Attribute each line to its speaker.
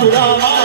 Speaker 1: Madhurama